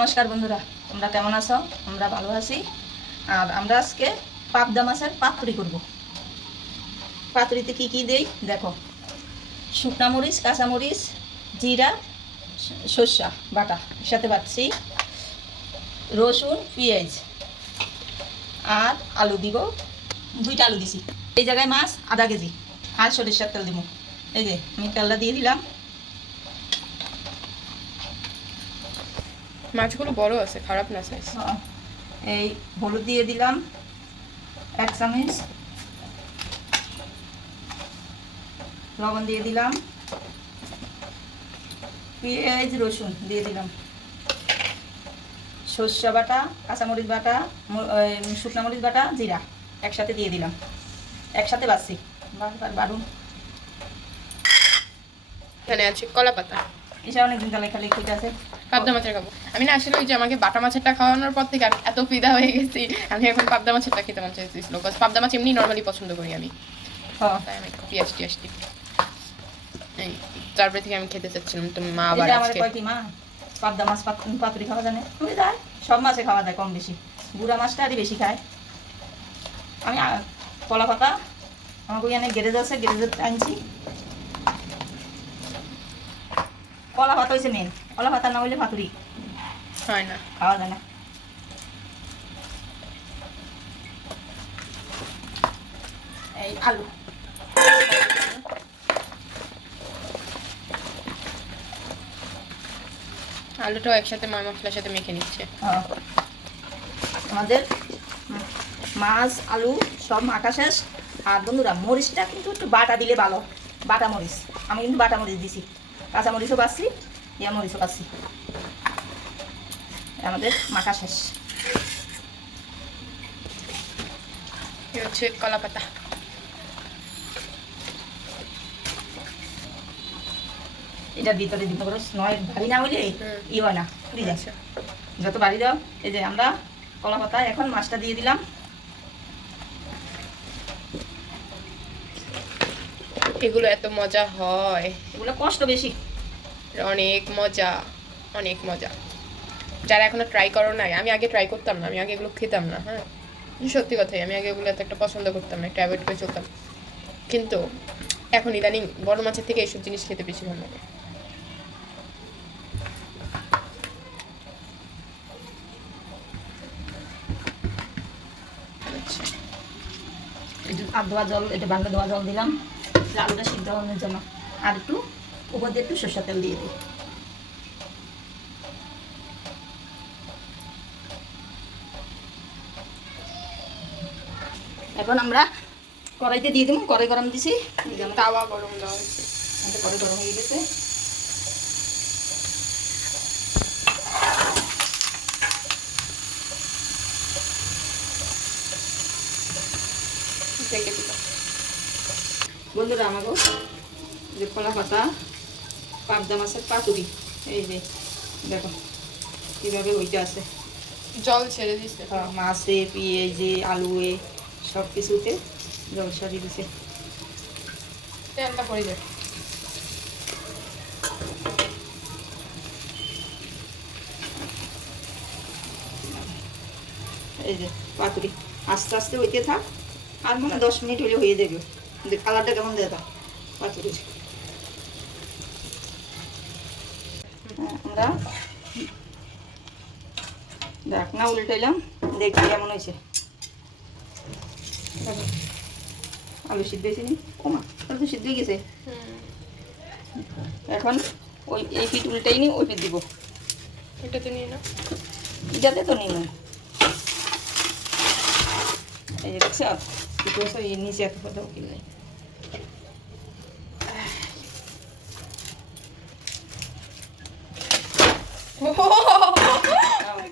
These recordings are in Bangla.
নমস্কার বন্ধুরা, তোমরা কেমন আছো? আমরা ভালো আছি। আর আমরা আজকে পাবদা মাছের পাতুরি করব। পাতুরিতে কি কি দেই? দেখো, শুকনা মরিচ, কাঁচা মরিচ, জিরা, সর্ষা বাটা সাথে বাটছি। রসুন, পেঁয়াজ আর আলু দিব। দুইটা আলু দিছি। এই জায়গায় মাছ আধা কেজি। আর সরিষার তেল দিব। এই যে, আমি তেলটা দিয়ে দিলাম। মাছগুলো বড় আছে খারাপ না সাইজ এই হলুদ দিয়ে দিলাম এক চামচ। লবণ দিয়ে দিলাম। পেঁয়াজ রসুন দিয়ে দিলাম। সর্ষা বাটা কাঁচামরিচ বাটা শুকনা মরিচ বাটা জিরা একসাথে দিয়ে দিলাম। একসাথে বাড়ছি। বাড়ুন। এখানে আছে কলা পাতা এটা অনেকদিন তাহলে খালি খুঁজে আছে। পাবদা মাছের খাব। আমি না আসলে ওই যে আমাকে বাটা মাছেরটা খাওয়ানোর পর থেকে আমি এত ফিদা হয়ে গেছি আমি এখন পাবদা মাছেরটা খেতে মন চাইছিল পাবদা মাছ এমনি নর্মালি পছন্দ করি আমি। হ্যাঁ। তাই আমি একটু টিয়াজ দিই। এই তারপরে থেকে আমি খেতে চাচ্ছিলাম তো মা আবার আজকে পাবদা মাছ পাত- পাতুরি খাওয়া জানে? তুমি যায় সব মাছে খাওয়া যায় কম বেশি। গুড়া মাছটা আরই বেশি খায়। আমি কলা পাতা আমার ওইখানে গ্যারেজ আছে গ্যারেজের আনছি। কলা পাতা হয়েছে মেন কলা পাতা না হইলে পাতুরি হয় না। খাওয়া যায় না। এই আলু। আলুটাও একসাথে ময় মশলার সাথে মেখে নিচ্ছে। আমাদের মাছ আলু সব মাখা শেষ। আর বন্ধুরা মরিচটা কিন্তু একটু বাটা দিলে ভালো। বাটা মরিচ। আমি কিন্তু বাটা মরিচ দিছি। কাঁচা মরিচও পাচ্ছি ইয়া মরিচও পাচ্ছি আমাদের মাখা শেষ। হচ্ছে কলা পাতা এটার ভিতরে দিব করে নয় ভারী না হইলে হুম। না আচ্ছা। যত বাড়ি দাও এই যে আমরা কলা পাতা এখন মাছটা দিয়ে দিলাম। এগুলো এত মজা হয়। এগুলো কষ্ট বেশি। অনেক মজা অনেক মজা। যারা এখনও ট্রাই করো নাই আমি আগে ট্রাই করতাম না আমি আগে এগুলো খেতাম না হ্যাঁ? সত্যি কথাই আমি আগে এগুলো এত একটা পছন্দ করতাম না একটু অ্যাভয়েড করে চলতাম। কিন্তু এখন ইদানিং বড় মাছের থেকে এইসব জিনিস খেতে বেশি ভালো লাগে। আর ধোয়া জল এটা বাংলা ধোয়া জল দিলাম। আলুটা সিদ্ধ হওয়ার জন্য। আর একটু উপর দিয়ে একটু সর্ষের তেল দিয়ে দিই। এখন আমরা কড়াইতে দিয়ে দিব। কড়াই গরম দিছি। তাওয়া গরম দেওয়া হয়েছে। কড়াই গরম হয়ে গেছে। বন্ধুরা আমাকে যে কলা পাতা পাবদা মাছের পাতুরি এই যে দেখো কীভাবে ওইটা আছে। জল ছেড়ে দিচ্ছে আহ, মাছে পেঁয়াজে আলুয়ে সব কিছুতে জল সারিয়ে দিছে। তেলটা পড়ে যায় এই যে পাতুরি আস্তে আস্তে হইতে থাক আর মনে হয় দশ মিনিট হলে হয়ে যাবে। কালারটা কেমন দেয় তা পাতুরির হ্যাঁ, আমরা দেখ না উল্টাইলাম দেখি কেমন হয়েছে। আলু সিদ্ধ হয়েছে নি? ওমা আলু তো সিদ্ধ হয়ে গেছে। এখন ওই এই পিঠ উল্টাই নি ওই পিঠ দিব। এটাতে নিয়ে না এটাতে তো নেই এই যে দেখছ? দুটো সব এই নিচে এত কথা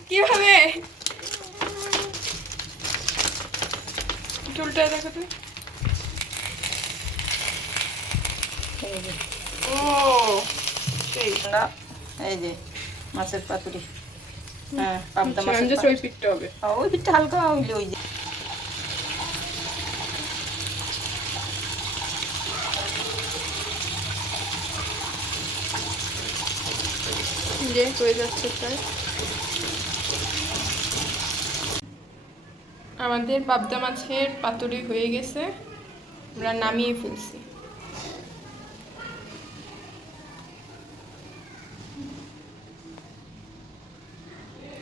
কীভাবে চুলটা দেখো তুমি ও সেই আমরা এই যে মাছের পাতুরি হ্যাঁ পাবদা মাছের ওই পিঠটা হবে ওই পিঠটা হালকা হইলে ওই যে চিড়ে হয়ে যাচ্ছে প্রায়। আমাদের পাবদা মাছের পাতুরি হয়ে গেছে। আমরা নামিয়ে ফেলছি।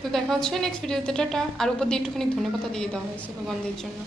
তো দেখা হচ্ছে নেক্সট ভিডিওতে টাটা। আর উপর দিয়ে একটুখানি ধনে পাতা দিয়ে দেওয়া হয়েছে ভগবানদের জন্য।